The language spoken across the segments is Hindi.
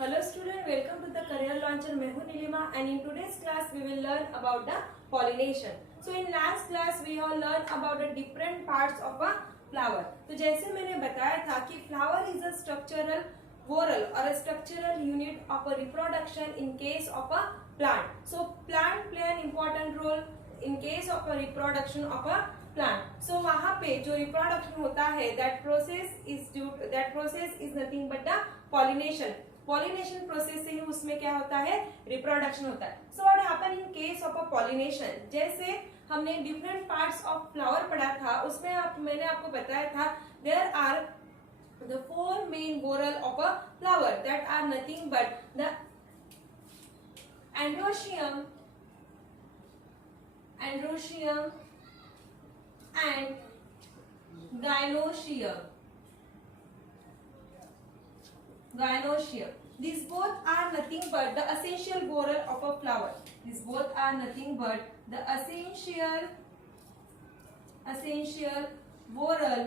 Hello student, welcome to the career launcher. मैं हूँ Nilima and in today's class we will learn about the pollination. So in last class we all learned about the different parts of a flower. तो जैसे मैंने बताया था कि flower is a structural whorl or a structural unit of a reproduction in case of a plant. So plant play an important role in case of a reproduction of a plant. So वहाँ पे जो reproduction होता है that process is nothing but the pollination. Pollination process से ही उसमें क्या होता है, रिप्रोडक्शन होता है. So what happen in case of a pollination, जैसे हमने डिफरेंट पार्ट्स ऑफ फ्लावर पढ़ा था, उसमें मैंने आपको बताया था there are the four main whorl of a flower that are nothing but the androecium and gynoecium. These both are nothing but the essential whorl of a flower. These both are nothing but the essential whorl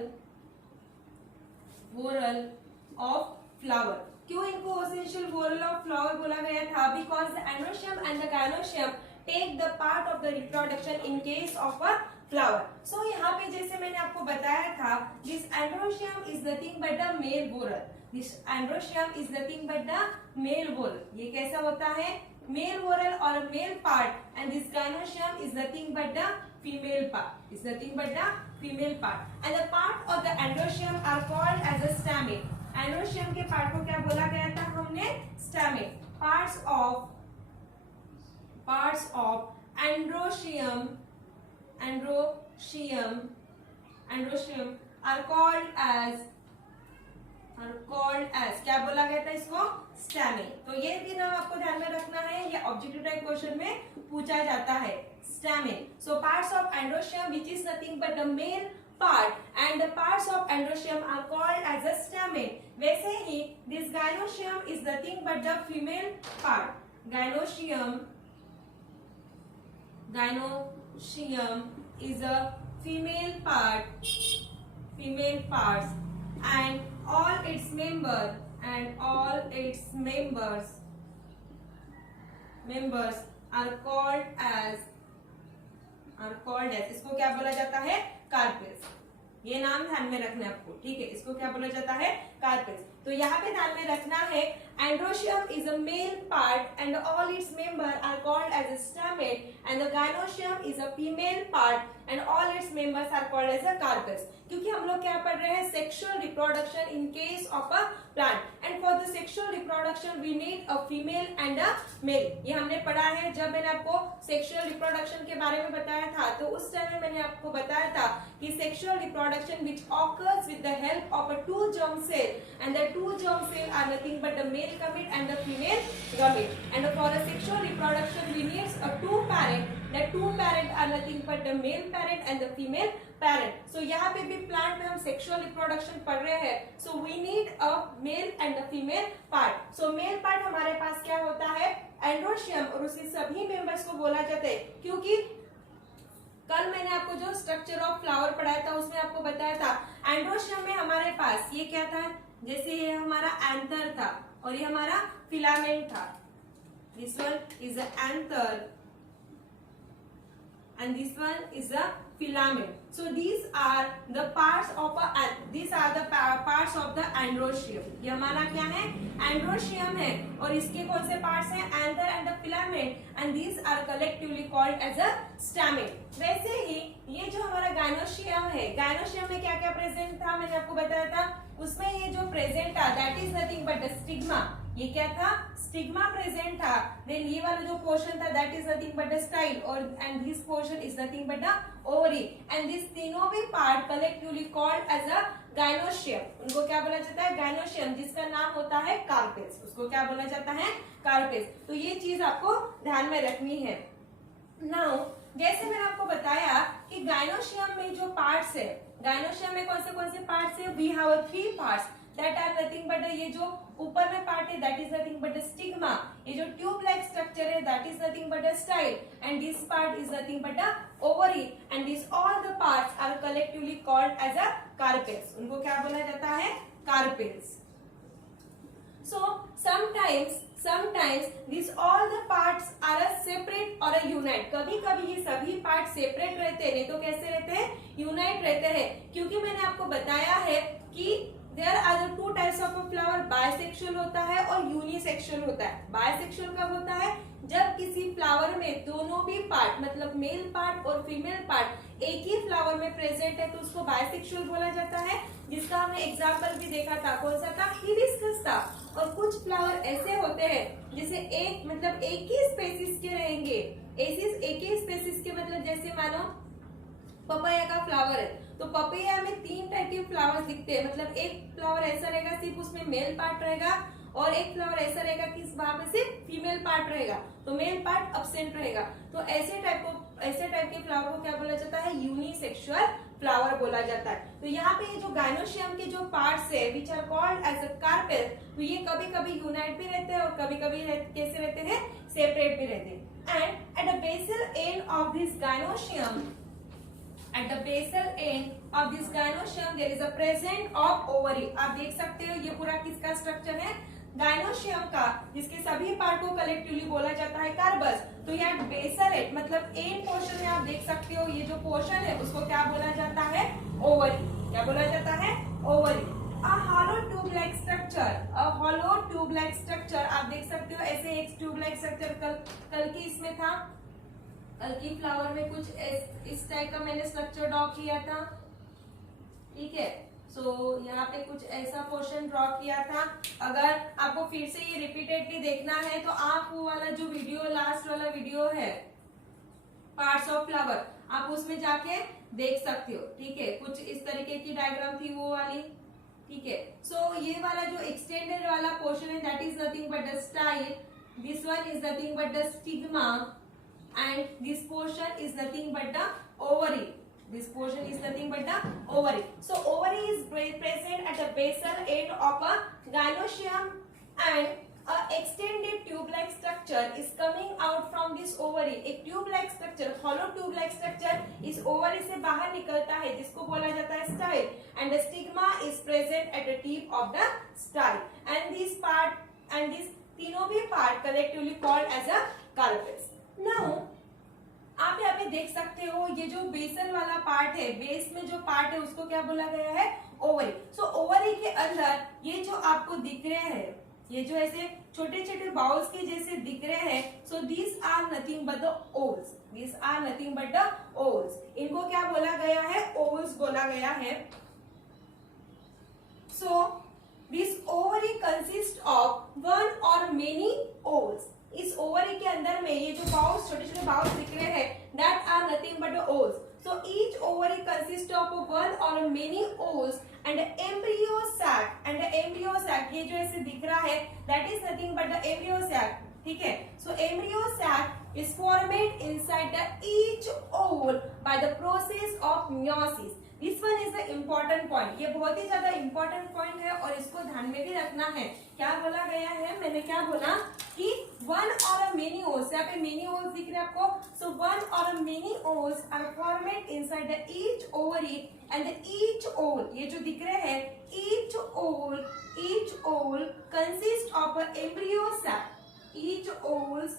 of flower. क्यों इनको essential whorl of flower बोला गया था? Because the androecium and the gynoecium take the part of the reproduction in case of a flower. So यहाँ पे जैसे मैंने आपको बताया था, this androecium is nothing but the male whorl. This androecium is nothing but the male whorl. ये कैसा होता है? Male whorl or a male part, and this gynoecium is nothing but the female part. Is nothing but the female part. And the part of the androecium are called as a stamen. Androecium के part को क्या बोला गया था हमने? Stamen. Parts of androecium are called as क्या बोला गया था इसको? स्टैमेन. तो ये भी नाम आपको ध्यान में रखना है, ये ऑब्जेक्टिव टाइप क्वेश्चन में पूछा जाता है. Stamen. So parts of androecium which is nothing but the male part and the parts of androecium are called as a stamen. वैसे ही this gynoecium is nothing but the female part. gynoecium is a female parts and all its members are called as इसको क्या बोला जाता है? कार्पेल्स. ये नाम ध्यान में रखना है आपको, ठीक है? इसको क्या बोला जाता है? कार्पेल्स. तो यहाँ पे ध्यान में रखना है androecium is a male part and all its members are called as a stamen, and the gynoecium is a female part and all its members are called as a carpels. क्योंकि हम लोग क्या पढ़ रहे हैं? Sexual reproduction in case of a plant, and for the sexual reproduction we need a female and a male. ये हमने पढ़ा है जब मैंने आपको सेक्सुअल रिप्रोडक्शन के बारे में बताया था. तो उस टाइम में मैंने आपको बताया था कि sexual reproduction which occurs with the help of a two germ cell, and the two germ cell are nothing but the male gamete and the female gamete, and for a sexual reproduction we need a two parent. The two parent are nothing but the male parent and the female parent. So यहाँ पे भी प्लांट में हम सेक्सुअल रिप्रोडक्शन पढ़ रहे हैं. So we need a male and a female part. So male part हमारे पास क्या होता है? एंड्रोशियम, और उसके सभी मेंबर्स को बोला जाता है, क्योंकि कल मैंने आपको जो स्ट्रक्चर ऑफ फ्लावर पढ़ाया था उसमें आपको बताया था एंड्रोशियम में हमारे पास ये क्या था? जैसे ये हमारा एंथर था और ये हमारा फिलामेंट था. This one is a anther and this one is a filament. So these are the parts of the androecium. ये हमारा क्या है? एंड्रोशियम है, और इसके कौन से पार्ट्स हैं? Anther and the filament, and these are collectively called as a stamen. वैसे ही ये जो हमारा gynoecium है, gynoecium में क्या क्या प्रेजेंट था मैंने आपको बताया था. उसमें ये जो प्रेजेंट था that is nothing but stigma. ये क्या था? स्टिग्मा प्रेजेंट था. देन ये वाला जो पोर्शन था that is nothing but style, और and this portion is nothing but the ovary, and this तीनों भी part collectively called as a gynoecium. उनको क्या बोला जाता है? gynoecium, जिसका नाम होता है कार्पेल्स. उसको क्या बोला जाता है? कार्पेल्स. तो ये चीज आपको ध्यान में रखनी है. नाउ जैसे मैंने आपको बताया कि gynoecium में जो पार्ट्स है, gynoecium में कौन से पार्ट्स है? We have three parts that are nothing but ये जो ऊपर में पार्ट है that is nothing but stigma. ये जो ट्यूब लाइक स्ट्रक्चर है that is nothing but style, and this part is nothing but ovary, and this all the parts are collectively called as a carpels. उनको क्या बोला जाता है? Carpels. So sometimes these all the parts are a separate or a unite. कभी कभी ये सभी पार्ट सेपरेट रहते हैं, नहीं तो कैसे रहते हैं, यूनाइट रहते हैं. क्योंकि मैंने आपको बताया है कि there are the two types of a flower, bisexual होता है और यूनिसेक्सुअल होता है. बायसेक्सुअल कब होता है, जब किसी फ्लावर में दोनों भी पार्ट मतलब मेल पार्ट और फीमेल पार्ट एक ही फ्लावर में प्रेजेंट है तो उसको बायसेक्सुअल बोला जाता है. जिसका हमने एग्जाम्पल भी देखा था, कौन सा था, हिबिस्कस था. और कुछ फ्लावर ऐसे होते हैं जैसे एक मतलब एक ही स्पेसिस के रहेंगे, एक ही स्पेसिस के मतलब जैसे मानो पपाया का फ्लावर है तो पपाया में 3 टाइप के फ्लावर्स दिखते हैं. मतलब एक फ्लावर ऐसा रहेगा सिर्फ उसमें मेल पार्ट रहेगा और एक फ्लावर ऐसा रहेगा कि वहां पे सिर्फ फीमेल पार्ट रहेगा तो मेल पार्ट अब्सेंट रहेगा. तो ऐसे टाइप के फ्लावर को क्या बोला जाता है, यूनिसेक्सुअल फ्लावर बोला जाता है. तो यहाँ पे जो गायनोशियम के जो पार्ट्स है which are called as a carpel, तो ये कभी कभी यूनाइट भी रहते हैं और कभी कभी कैसे रहते हैं, सेपरेट भी रहते हैं. And at the basal end of this gynoecium, at the basal end of this gynoecium there is a present of ovary. आप देख सकते हो ये पूरा किसका स्ट्रक्चर है, गायनोशियम का, जिसके सभी पार्ट को कलेक्टिवली बोला जाता है कार्बस. तो यहाँ बेसल एंड मतलब एंड पोर्शन में आप देख सकते हो ये जो पोर्शन है उसको क्या बोला जाता है, ओवरी. क्या बोला जाता है, ovary. A hollow tube-like structure, a hollow tube-like structure. आप देख सकते हो ऐसे एक tube-like structure कल की इसमें था, कल की फ्लावर में कुछ इस टाइप का मैंने स्ट्रक्चर ड्रॉ किया था. ठीक है, सो यहाँ पे कुछ ऐसा पोर्शन ड्रॉ किया था. अगर आपको फिर से ये रिपीटेडली देखना है तो आप वो वाला जो वीडियो लास्ट वाला वीडियो है पार्ट्स ऑफ फ्लावर, आप उसमें जाके देख सकते हो. ठीक है, कुछ इस तरीके की डायग्राम थी वो वाली. ठीक है, सो ये वाला जो एक्सटेंडेड वाला पोर्शन है that is nothing but the style. This one is nothing but the stigma and this portion is nothing but the ovary. This portion is nothing but the ovary. So ovary is present at the basal end of a gynoecium and a extended tube-like structure is coming out from this ovary. एक tube-like structure, hollow tube-like structure इस ovary से बाहर निकलता है जिसको बोला जाता है style. And the stigma is present at the tip of the style. And this part and this तीनों भी part collectively called as a carpus. Now आप यहाँ पे देख सकते हो ये जो बेसल वाला पार्ट है, बेस में जो पार्ट है उसको क्या बोला गया है, ओवरी. सो ओवरी के अंदर ये जो आपको दिख रहे हैं, ये जो ऐसे छोटे छोटे बाउल्स के जैसे दिख रहे हैं, so this are nothing but the ovules. This are nothing but the ovules. इनको क्या बोला गया है, ओव्स बोला गया है. So this ovary consist of one or many ovules. इस ओवरी के अंदर में ये जो बाउल्स, छोटे छोटे बाउल्स दिख रहे हैं, that are nothing but the ovules. So each ovary consist of one or many ovules and embryo sac. And embryo sac ये जो ऐसे दिख रहा है that is nothing but the embryo sac. ठीक है, so embryo sac is formed inside the each ovule by the process of meiosis. This one is the important point. ये बहुत ही ज्यादा इम्पोर्टेंट पॉइंट है और इसको ध्यान में भी रखना है. क्या बोला गया है, मैंने क्या बोला कि वन और मेनी ओव्स, यहाँ पे मेनी ओव्स दिख रहे हैं आपको. So one or many ovules are formed inside the each ovary and each ovule, ये जो दिख रहे हैं, each ovule consist of a embryo sac. Each ovules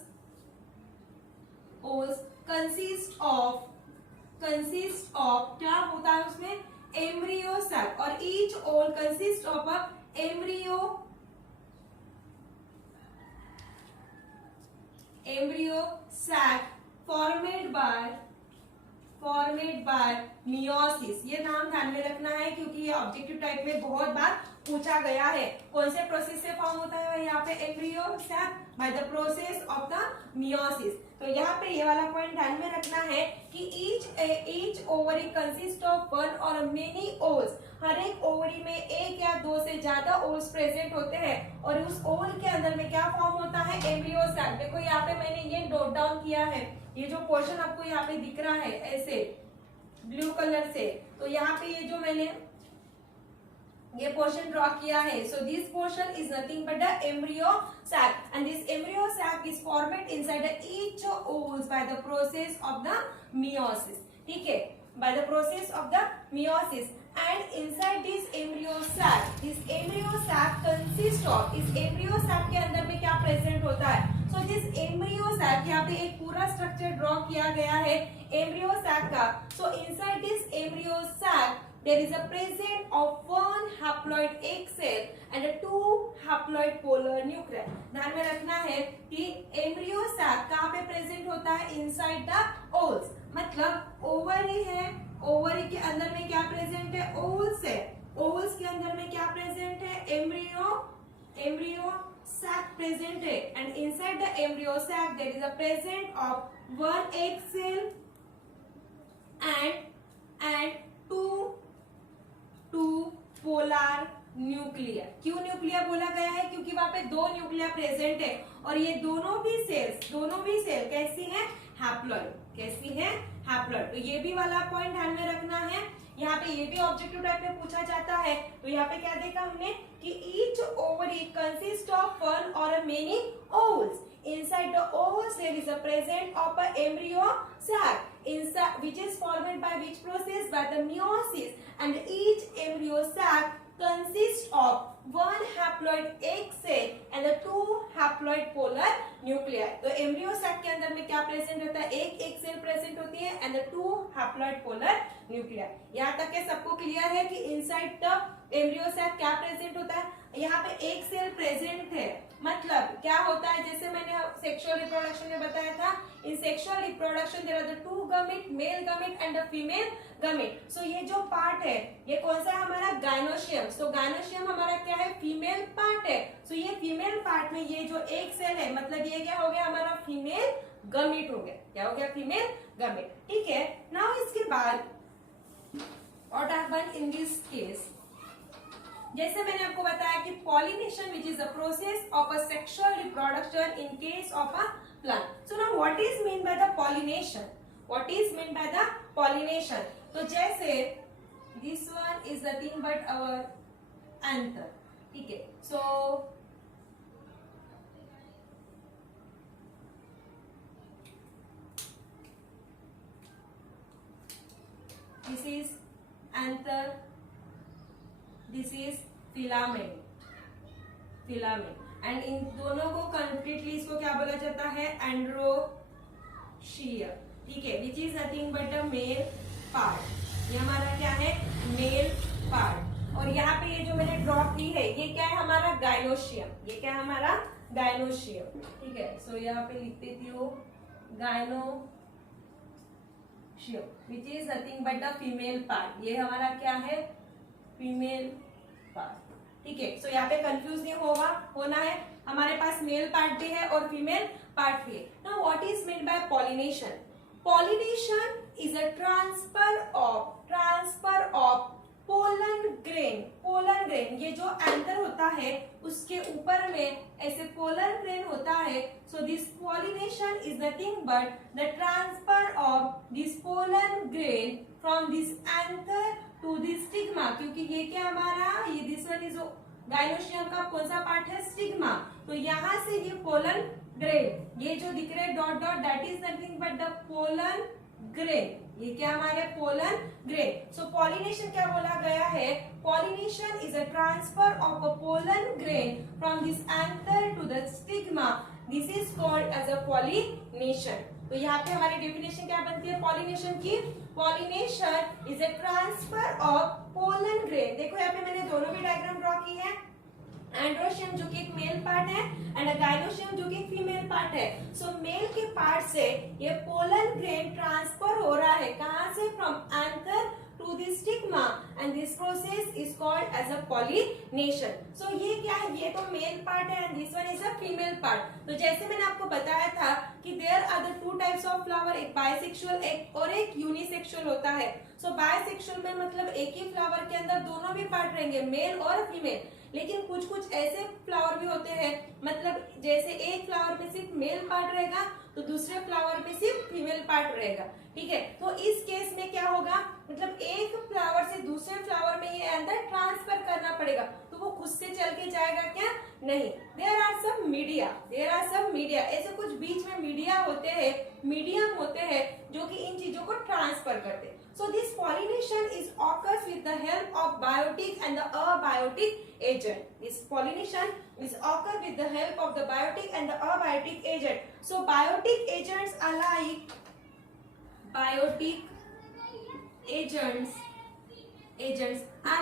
consist of क्या होता है उसमें, एम्ब्रियो सैक. और each ovule consist of a embryo sac formed by meiosis. ये नाम ध्यान में रखना है क्योंकि ये ऑब्जेक्टिव टाइप में बहुत बार पूछा गया है. कौन से प्रोसेस से फॉर्म होता है यहाँ पे, embryo sac by the process of the meiosis. तो यहाँ पे ये वाला पॉइंट ध्यान में रखना है कि each ovary consist of one or many obs. हर एक ओवरी में एक या दो से ज्यादा ओव्स प्रेजेंट होते हैं और उस ओवल के अंदर में क्या फॉर्म होता है, एम्ब्रियो सैक. देखो यहाँ पे मैंने ये नोट डाउन किया है, ये जो पोर्शन आपको यहाँ पे दिख रहा है ऐसे ब्लू कलर से, तो यहाँ पे ये जो मैंने ये पोर्शन ड्रॉ किया है. So this portion is nothing but the embryo sac and this embryo sac is formed inside the each ovules by the process of the meiosis. ठीक है, by the process of the meiosis. And inside this embryo sac consists of, इस embryo sac के इज एम्ब्रियो सैक, यहाँ पे एक पूरा स्ट्रक्चर ड्रॉ किया गया है एम्ब्रियो सैक का. So inside this embryo sac there is a presence of one haploid egg cell and a two haploid polar nuclei. ध्यान में रखना है कि एम्ब्रियो सैक कहाँ पे प्रेजेंट होता है? इनसाइड द ओव्स, मतलब ओवरी है, ओवरी के अंदर में क्या प्रेजेंट है? ओव्स है, ओव्स के अंदर में क्या प्रेजेंट है? एम्ब्रियो sac present है, and inside the embryo sac there is a present of one egg cell and two polar nuclei. क्यों न्यूक्लिया बोला गया है? क्योंकि वहां पे दो न्यूक्लिया प्रेजेंट है और ये दोनों भी सेल कैसी हैं? हैप्लॉइड. कैसी हैं? हैप्लॉइड. तो ये भी वाला पॉइंट ध्यान में रखना है. यहाँ पे ये भी ऑब्जेक्टिव टाइप में पूछा जाता है. तो यहाँ पे क्या देखा हमने कि each ovary consist of one or many ovules. Inside the ovules there is a presence of a embryo sac inside which is formed by which process? By the meiosis, and each embryo sac consists of one haploid egg cell and the two haploid polar nuclei. तो एम्ब्रियो सैक के अंदर में क्या प्रेजेंट होता है? एक एग सेल प्रेजेंट होती है and the to haploid polar nuclei. यहाँ तक के सबको क्लियर है कि इनसाइड द एम्ब्रियो सैक क्या प्रेजेंट होता है? यहाँ पे एक सेल प्रेजेंट है, मतलब क्या होता है? जैसे मैंने सेक्सुअल रिप्रोडक्शन में बताया था, in sexual reproduction there are the two gamete, male gamete and the female gamete. So ये जो पार्ट है ये कौन सा है? हमारा गायनोशियम. सो गायनोशियम हमारा क्या है? फीमेल पार्ट है. सो ये फीमेल पार्ट में ये जो एक सेल है, मतलब ये क्या हो गया? हमारा फीमेल गमीट हो गया. क्या हो गया? Female gamete. ठीक है. नाउ इसके बाद what happen in this case? जैसे मैंने आपको बताया कि pollination which is the process of a sexual reproduction in case of a plant. So now what is mean by the pollination? What is mean by the pollination? तो जैसे this one is nothing but our anther. ठीक है. So this is anther, this is filament and in दोनों को कंप्लीटली इसको क्या बोला जाता है? एंड्रोशियम. ठीक है. Which is nothing but the male part. ये हमारा क्या है? Male part. और यहाँ पे ये जो मैंने ड्रॉ की है ये क्या है? हमारा गायनोशियम. ये क्या है? हमारा गायनोशियम. ठीक है. सो यहाँ पे लिख देती हूँ gynoecium which is nothing but the female part. ये हमारा क्या है? Female part. ठीक है. सो यहाँ पे कंफ्यूज नहीं होना है. हमारे पास मेल पार्ट भी है और फीमेल पार्ट भी है. Now what is mean by pollination? Pollination is a transfer of pollen grain. Pollen grain, ये जो एंथर होता है उसके ऊपर में ऐसे पोलन ग्रेन होता है. So this pollination is nothing but the transfer of this pollen grain from this anther to the stigma. क्योंकि ये क्या हमारा? ये दिस वन इज गायनोशियम का कौन सा पार्ट है? स्टिग्मा. तो यहाँ से ये पोलन ग्रेन, ये जो दिख रहे dot dot, that is nothing but the pollen grain. ये क्या हमारे? Pollen grain. सो पॉलिनेशन क्या बोला गया है? Pollination is a transfer of a pollen grain from this anther to the stigma. This is called as a pollination. तो यहाँ पे हमारी डेफिनेशन क्या बनती है पॉलिनेशन की? Pollination is a transfer of pollen grain. देखो यहाँ पे मैंने दोनों भी डायग्राम ड्रॉ की है. एंड्रोशियम जो कि एक मेल पार्ट है एंड गायनोशियम जो कि एक फीमेल पार्ट है. सो मेल के पार्ट से ये पोलन ग्रेन ट्रांसफर हो रहा है. कहाँ से? From anther to the stigma and this process is called as a pollination. So ये क्या है? ये तो मेल पार्ट है and this one is a female part. तो जैसे मैंने आपको बताया था कि there are the two types of flower, एक बायसेक्सुअल एक और एक यूनिसेक्सुअल होता है. सो बायसेक्सुअल में मतलब एक ही फ्लावर के अंदर दोनों भी पार्ट रहेंगे, मेल और फीमेल. लेकिन कुछ ऐसे फ्लावर भी होते हैं, मतलब जैसे एक फ्लावर में सिर्फ मेल पार्ट रहेगा तो दूसरे फ्लावर में सिर्फ फीमेल पार्ट रहेगा. ठीक है. तो इस केस में क्या होगा? मतलब एक फ्लावर से दूसरे फ्लावर में ये अंदर ट्रांसफर करना पड़ेगा. तो वो खुद से चल के जाएगा क्या? नहीं, देयर आर सम मीडिया, ऐसे कुछ बीच में मीडिया होते हैं, मीडियम होते हैं जो कि इन चीजों को ट्रांसफर करते हैं. So this pollination is occurs with the help of biotic and the abiotic agent. This pollination is occur with the help of the biotic and the abiotic agent. So biotic agents are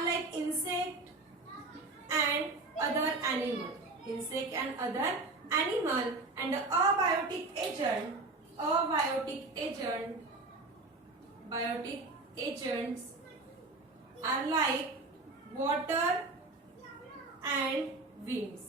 like insect and other animal, and the abiotic agents are like water and winds.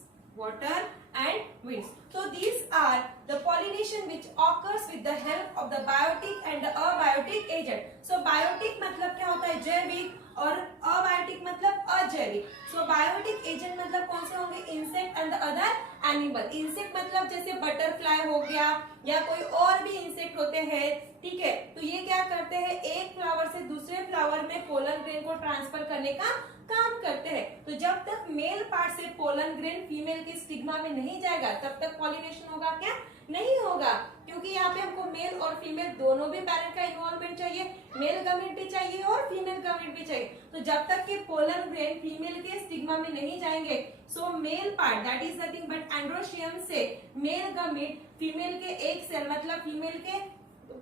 So these are the pollination which occurs with the help of the biotic and the abiotic agent. So biotic मतलब क्या होता है, जैविक, और abiotic मतलब अजैविक. So biotic agent मतलब कौन से होंगे, insect and other animal. Insect मतलब जैसे बटरफ्लाई हो गया या कोई और भी इंसेक्ट होते हैं, ठीक है. तो ये क्या करते हैं, एक फ्लावर से दूसरे फ्लावर में पोलन ग्रेन को ट्रांसफर करने का काम करते हैं. तो जब तक मेल पार्ट से पोलन ग्रेन फीमेल की स्टिग्मा में नहीं जाएगा तब तक पॉलिनेशन होगा क्या, नहीं होगा, क्योंकि यहाँ पे हमको मेल और फीमेल दोनों भी पेरेंट का इन्वॉल्वमेंट चाहिए, मेल गमीट भी चाहिए और फीमेल गमीट भी चाहिए. तो जब तक कि पोलन ग्रेन फीमेल के स्टिग्मा में नहीं जाएंगे, so male part that is nothing but androecium से मेल गमीट फीमेल के एक सेल मतलब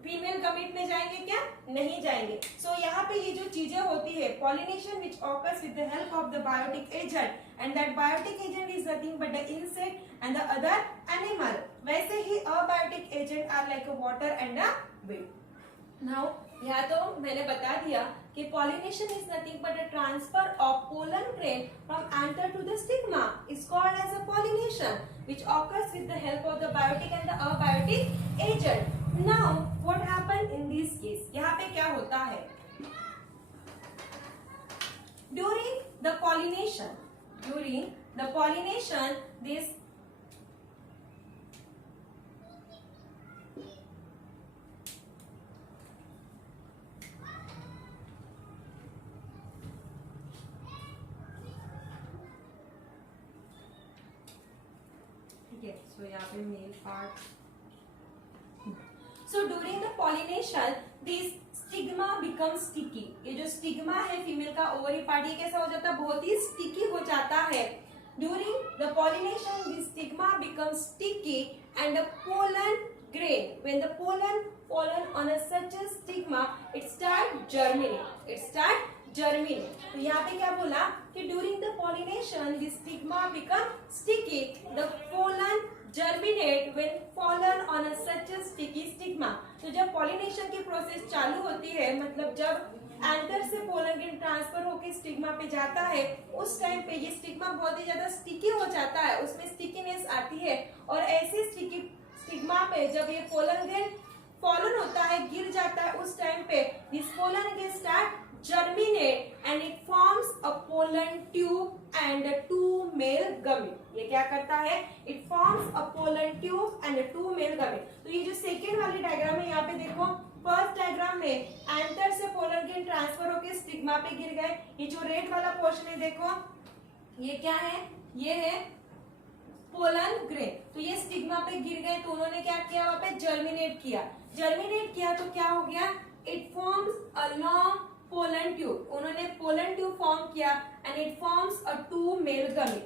फीमेल गमीट में जाएंगे क्या, नहीं जाएंगे. सो यहाँ पे ये जो चीजें होती है, pollination which occurs with the help of the biotic agent, and that biotic agent is nothing but the insect and the other animal. वैसे ही abiotic agent are like a water and a wind. Now यहाँ तो मैंने बता दिया कि pollination is nothing but a transfer of pollen grain from anther to the stigma is called as a pollination, which occurs with the help of the biotic and the abiotic agent. Now what happened in this case? यहाँ पे क्या होता है, during the pollination this so यहाँ पे male part. So during the pollination this stigma becomes sticky. ये जो स्टिग्मा है फीमेल का ओवरी पार्ट, ये कैसा हो जाता है, बहुत ही स्टिकी हो जाता है. During the pollination this stigma becomes sticky and the pollen grain, when the pollen on a such a stigma it start germinate. तो यहाँ पे क्या बोला कि during the pollination the stigma become sticky, the pollen germinate when fallen on a such a sticky stigma. तो जब pollination की प्रोसेस चालू होती है, मतलब जब एंथर से पोलन ग्रेन ट्रांसफर होकर स्टिग्मा पे जाता है, उस टाइम पे ये स्टिग्मा बहुत ही ज्यादा स्टिकी हो जाता है, उसमें स्टिकीनेस आती है. और ऐसे स्टिग्मा पे जब ये पोलन ग्रेन फॉलन होता है, गिर जाता है, उस टाइम पे this pollen grain start germinate and it forms a pollen tube and 2 male gamete. ये क्या करता है, it forms a pollen tube and 2 male gamete. तो ये जो सेकेंड वाली डायग्राम है, यहाँ पे देखो, फर्स्ट डायग्राम में एंथर से पोलन ग्रेन ट्रांसफर होकर स्टिग्मा पे गिर गए. ये जो रेड वाला पोर्शन है देखो, ये क्या है, ये है पोलन ग्रेन. तो ये स्टिग्मा पे गिर गए, तो उन्होंने क्या किया, वहां पे जर्मिनेट किया तो क्या हो गया, it forms a long pollen tube. उन्होंने पोलन ट्यूब फॉर्म किया and it forms a 2 male gamete.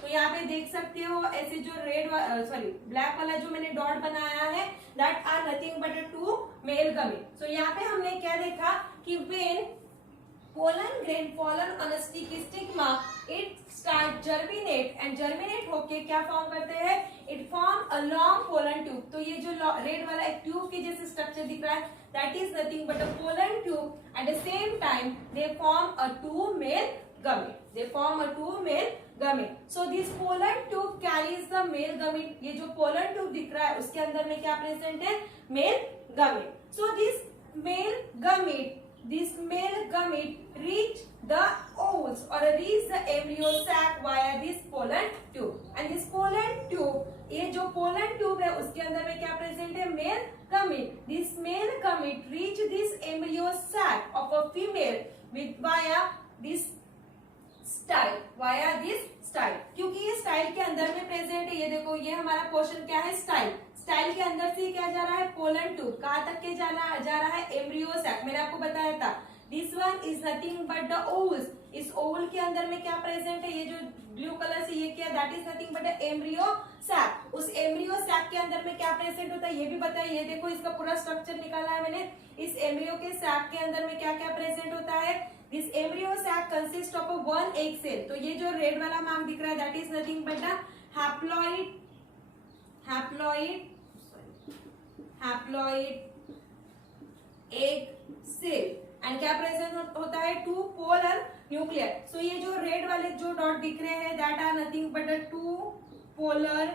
तो यहाँ पे देख सकते हो ऐसे जो ब्लैक वाला जो मैंने डॉट बनाया है, that are nothing but 2 male gamete. So यहाँ पे हमने क्या देखा कि when pollen grain fallen on a sticky stigma it start germinate and germinate होके क्या फॉर्म करते हैं, it form a long pollen tube. तो ये जो रेड वाला एक ट्यूब के जैसे स्ट्रक्चर दिख रहा है, that is nothing but a pollen tube. At the same time they form a 2 male gamete. So this pollen tube carries the male gamete. ये जो pollen tube दिख रहा है उसके अंदर में क्या प्रेजेंट है, male gamete. So this male gamete reach the ovules or reach the embryo sac via this pollen tube. And this pollen tube, ये जो pollen tube है उसके अंदर में क्या प्रेजेंट है, male gamete. This male gamete reach this embryo sac of a female via this style. Portion क्या है, स्टाइल। स्टाइल के अंदर से क्या जा रहा है, पोलन ट्यूब। कहाँ तक के जा रहा है, एम्ब्रियो सैक। मैंने आपको बताया था this one is nothing but the vowels. इस ओवल के अंदर में क्या प्रेजेंट है, ये जो ब्लू कलर से ये क्या, that is nothing but the embryo sac. उस एम्ब्रियो सैक के अंदर में क्या प्रेजेंट होता है ये भी बताइए। ये देखो इसका पूरा स्ट्रक्चर निकाला है मैंने। इस एम्ब्रियो के सैक के अंदर में क्या क्या प्रेजेंट होता है, this embryo sac consist of one egg cell. तो ये जो रेड वाला मार्क दिख रहा है that is nothing but the haploid egg cell. And क्या प्रेजेंट होता है, टू पोलर न्यूक्लियर। सो ये जो रेड वाले जो डॉट दिख रहे हैं that are nothing but the two polar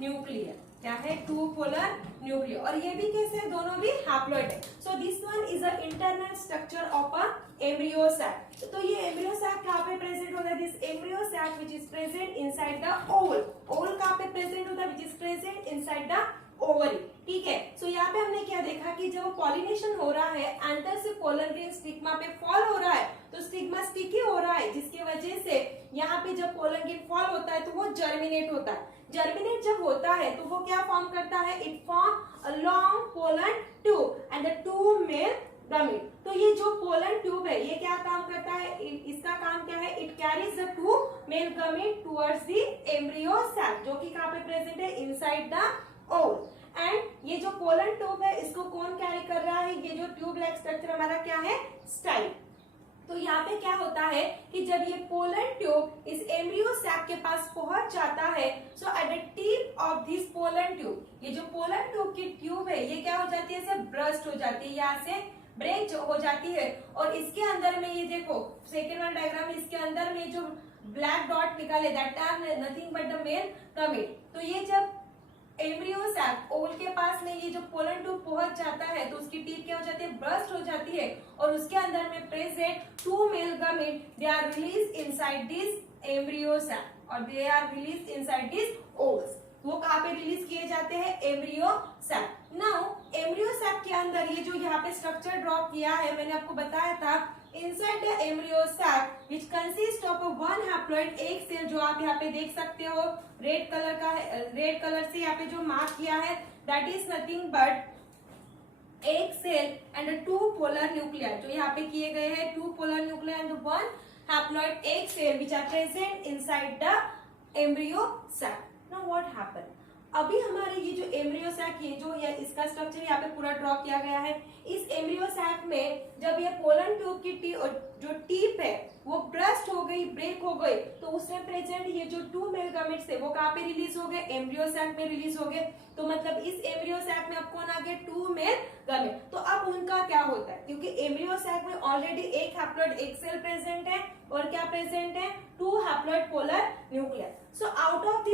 nuclear. क्या है, टू पोलर न्यूक्लियर। और ये भी कैसे है, दोनों भी हैप्लॉइड है। So this one is a internal structure of a embryo sac. तो ये एम्ब्रियो सैक कहाँ पे प्रेजेंट होता है, this embryo sac which is present inside the ovule. Ovule कहाँ पे प्रेजेंट होता है, which is present inside the ovary. ठीक है, सो यहाँ पे हमने क्या देखा कि जब पॉलिनेशन हो रहा है, एंटर से पोलन ग्रेन स्टिग्मा पे फॉल हो रहा है, तो स्टिग्मा स्टिकी हो रहा है, जिसकी वजह से यहाँ पे जब पोलन ग्रेन फॉल होता है तो वो जर्मिनेट होता है। जर्मिनेट जब होता है तो वो क्या फॉर्म करता है, it form a long pollen tube and the two male gamete. तो ये जो पोलन ट्यूब है ये क्या काम करता है, इसका काम क्या है, it carries the two male gamete towards the embryo sac, जो कि कहाँ पे प्रेजेंट है, इनसाइड द ओवल। एंड ये जो पोलन ट्यूब है इसको कौन कैरी कर रहा है, ये जो ट्यूब लाइक स्ट्रक्चर हमारा क्या है, स्टाइल। तो यहाँ पे क्या होता है कि जब ये पोलन ट्यूब इस एम्ब्रियो सैक के पास पहुंच जाता है, so at the tip of this pollen tube, ये जो पोलन ट्यूब की ट्यूब है ये क्या हो जाती है, ऐसे ब्रस्ट हो जाती है, यहाँ से ब्रेक हो जाती है। और इसके अंदर में ये देखो सेकेंड वाला डायग्राम, इसके अंदर में जो ब्लैक डॉट निकाले that are nothing but the male gamete. तो ये जब एम्ब्रियो सैक ओवल के पास में ये जो पोलन ट्यूब पहुंच जाता है तो उसकी टिप क्या हो जाती है, ब्रस्ट हो जाती है। और उसके अंदर में present two male gamete, they are release inside this embryo sac और they are release inside this ovules. वो कहाँ पे रिलीज किए जाते हैं, embryo sac. Now embryo sac के अंदर ये जो यहाँ पे स्ट्रक्चर ड्रॉ किया है मैंने आपको बताया था, inside the embryo sac which consist of one haploid egg cell, जो आप यहाँ पे देख सकते हो रेड कलर का है, रेड कलर से यहाँ पे जो मार्क किया है that is nothing but egg cell and two polar nuclear, जो यहाँ पे किए गए हैं two polar nuclear and one haploid egg cell which are present inside the embryo sac. Now what happen, अभी हमारे ये जो एम्ब्रियो सैक ये जो है इसका स्ट्रक्चर यहाँ पे पूरा ड्रॉ किया गया है। इस एम्ब्रियो सैक में जब ये पोलन ट्यूब की जो टिप है वो ब्रस्ट हो गई, ब्रेक हो गई, तो उसमें प्रेजेंट ये जो टू मेल गमीट्स थे वो कहाँ पे रिलीज हो गए, एम्ब्रियो सैक में रिलीज हो गए। तो मतलब इस एम्ब्रियो सैक में अब कौन आ गए, टू मेल गमीट। तो अब उनका क्या होता है, क्योंकि एम्ब्रियो सैक में ऑलरेडी एक हैप्लॉइड एग सेल प्रेजेंट है और क्या प्रेजेंट है, two haploid polar nuclear. So out of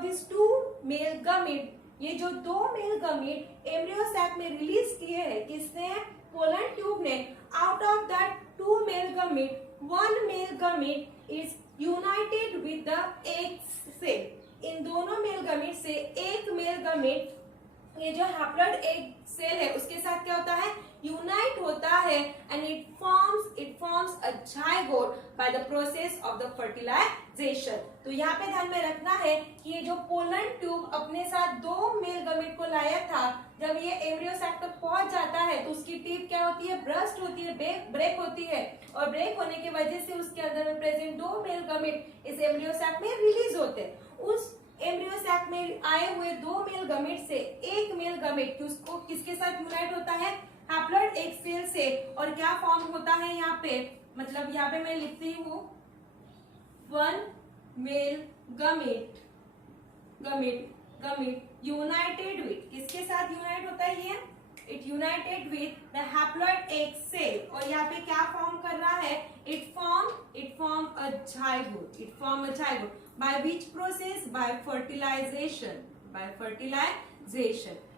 this two male gamete, ये जो दो मेल गमीट एम्ब्रियो सैक में रिलीज किए हैं किसने, पोलन ट्यूब ने, out of that two male gamete one male gamete is united with the egg cell. इन दोनों मेल गमीट से एक मेल गमीट ये जो हैप्लॉइड एग सेल है उसके साथ क्या होता है, यूनाइट होता है and it forms a zygote by the process of the fertilisation. तो यहाँ पे ध्यान में रखना है कि ये जो पोलन ट्यूब अपने साथ दो मेल गमीट को लाया था, जब ये एम्ब्रियो सैक तक पहुंच जाता है तो उसकी टिप क्या होती है, ब्रस्ट होती है, ब्रेक होती है। और ब्रेक होने की वजह से उसके अंदर में प्रेजेंट दो मेल गमीट इस एम्ब्रियो सैक में रिलीज होते हैं। उस एम्ब्रियो सैक में आए हुए दो मेल गमीट से एक मेल गमीट उसको किसके साथ यूनाइट होता है, हैप्लॉइड एग सेल से। और क्या फॉर्म होता है यहाँ पे, मतलब यहाँ पे मैं लिखती हूँ one male gamete united with, किसके साथ यूनाइट होता है ये, it united with the haploid egg cell. और यहाँ पे क्या फॉर्म कर रहा है, it form a zygote by which process, by fertilization।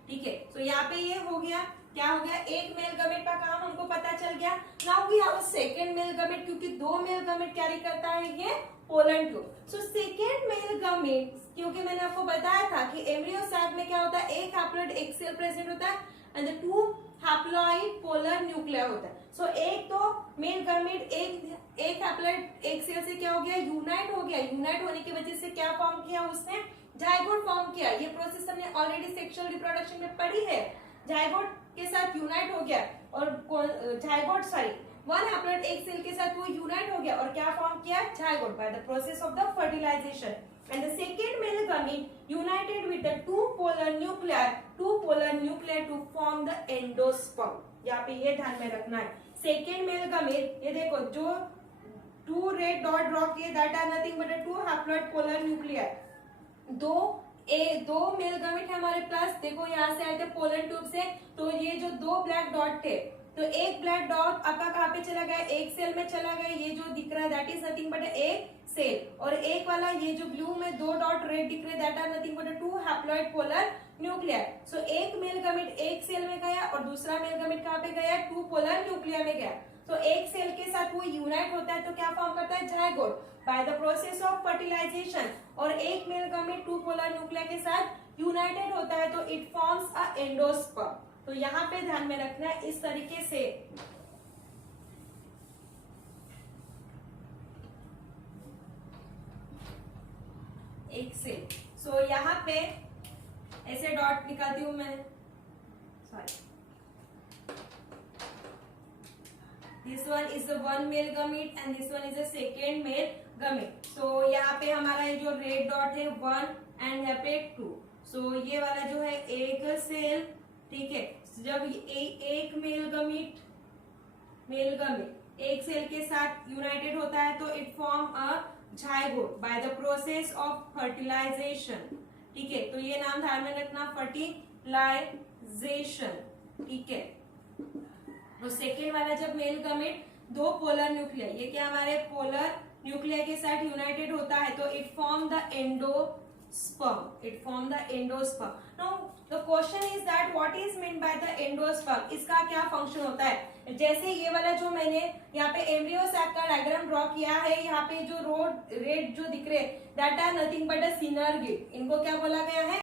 ठीक है, तो यहाँ पे ये हो गया, क्या हो गया, एक मेल गमीट का काम हमको पता चल गया। Now we have a second male gamete, क्योंकि दो मेल गमीट कैरी करता है ये pollen tube. So second male gamete, क्योंकि मैंने आपको बताया था कि एम्ब्रियो सैक में क्या होता है, एक हैप्लॉइड एग सेल प्रेजेंट होता है and the to haploid polar nuclear होता है। सो एक तो मेल गमीट एक हैप्लॉइड एग सेल से क्या हो गया, यूनाइट हो गया। यूनाइट होने की वजह से क्या फॉर्म किया उसने, जायगोट फॉर्म किया, ये प्रोसेस हमने ऑलरेडी सेक्सुअल रिप्रोडक्शन में पढ़ी है। जायगोट के साथ यूनाइट हो गया और जायगोट सॉरी वन हैप्लॉइड एक सेल के साथ वो यूनाइट हो गया और क्या फॉर्म किया, zygote by the process of the fertilisation. And the second male gamete united with the two polar nuclear to form the endosperm. यहाँ पे ये ध्यान में रखना है, सेकेंड मेल गमीट, ये देखो जो टू रेड डॉट ड्रॉ किए that are nothing but two haploid polar nuclear. दो मेल गमीट है हमारे पास, देखो यहाँ से आए थे पोलर ट्यूब से, तो ये जो दो ब्लैक डॉट थे, तो एक ब्लैक डॉट आपका कहाँ पे चला गया, एक सेल में चला गया, ये जो दिख रहा है दैट इज नथिंग बट एक सेल, और एक वाला ये जो ब्लू में दो डॉट रेड दिख रहे that are nothing but two haploid polar nuclear. So एक मेल गमीट एक सेल में गया और दूसरा मेल गमीट कहाँ पे गया, टू पोलर न्यूक्लियर में गया। तो एक सेल के साथ वो यूनाइट होता है तो क्या फॉर्म करता है, zygote by the process of fertilisation. और एक male gamete two polar nuclear के साथ यूनाइटेड होता है तो इट फॉर्म्स अ एंडोस्पर्म। तो यहाँ पे ध्यान में रखना है इस तरीके से एक सेल। सो यहाँ पे ऐसे डॉट निकालती हूं मैं, sorry this one is the one male gamete and this one is the second male gamete। so यहाँ पे हमारा ये जो रेड डॉट है 1 and यहाँ पे 2। so ये वाला जो है एक सेल, ठीक है, जब एक मेल गमीट एक सेल के साथ यूनाइटेड होता है तो it form a zygote by the process of fertilisation. ठीक है, तो ये नाम ध्यान में रखना, फर्टिलाइजेशन। ठीक है, तो सेकेंड वाला जब मेल गमीट दो पोलर न्यूक्लियर, ये क्या हमारे पोलर न्यूक्लियर के साथ यूनाइटेड होता है तो it form the endosperm. Now the question is that what is mean by the endosperm, इसका क्या फंक्शन होता है। जैसे ये वाला जो मैंने यहाँ पे एम्ब्रियो सैक का डायग्राम ड्रॉ किया है, यहाँ पे जो रेड जो दिख रहे दैट आर नथिंग बट अ सिनर्गिड, इनको क्या बोला गया है,